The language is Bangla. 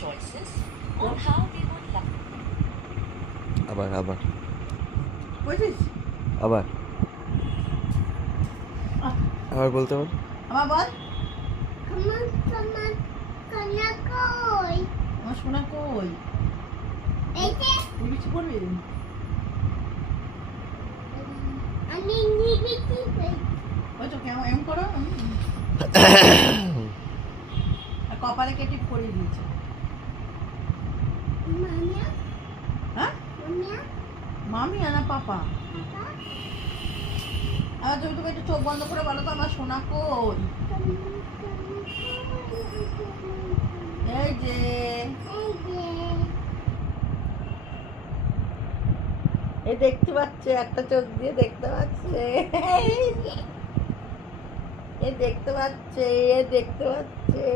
choices on how we would like. আবার আবার বুঝছিস? আবার আবার বলতে পার। আমার বল। আমার কানা কই? আমার সোনা কই? এই যে তুই কিছু করবি? আমি নিবিছি কই? ওই তো কেমন এম করো আর কপালে কেটে পরিয়ে দিয়েছে। মামিয়া হ্যাঁ মামিয়া মামি আর না পাপা? পাপা আবার তুমি একটু চোখ বন্ধ করে বলো তো আমার সোনা কই? এই যে এই যে এই দেখতে পাচ্ছে, একটা চোখ দিয়ে দেখতে পাচ্ছে, এই দেখতে পাচ্ছে, দেখতে পাচ্ছে।